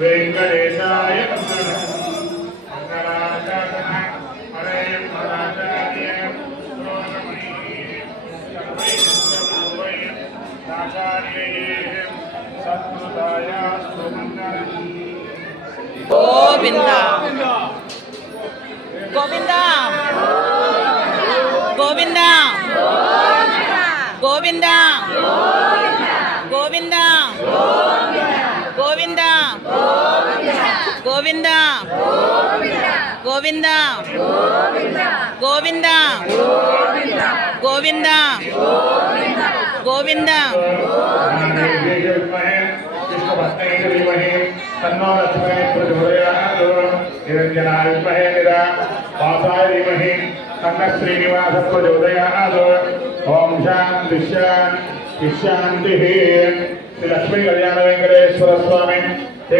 वेंकटेशाय गोविंदा गोविंदा गोविंदा गोविंदा गोविंदा गोविंदा गोविंदा गोविंदा गोविंदा गोविंदा गोविंदा तन्नो लक्ष्मी प्रचोदयात् निरंजनाय विद्महे निरावासाय धीमहि तन्नः श्रीनिवासः प्रचोदयात् ओम शांति शांति शांति श्री लक्ष्मी कल्याण वेंकटेश्वर स्वामी